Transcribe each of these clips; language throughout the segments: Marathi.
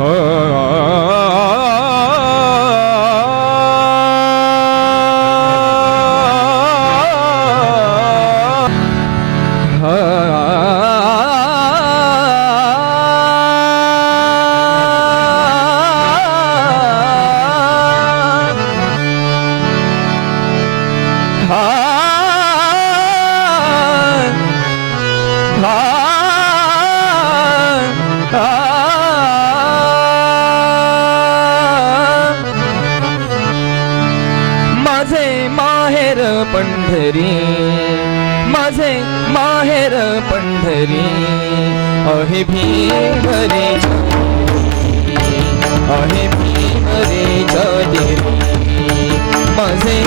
Oh. पंढरी माझे माहेर पंढरी अहे भीमरे अहे भीमरे चली माझे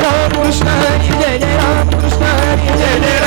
Jai Ram Krishna, Jai Ram Krishna,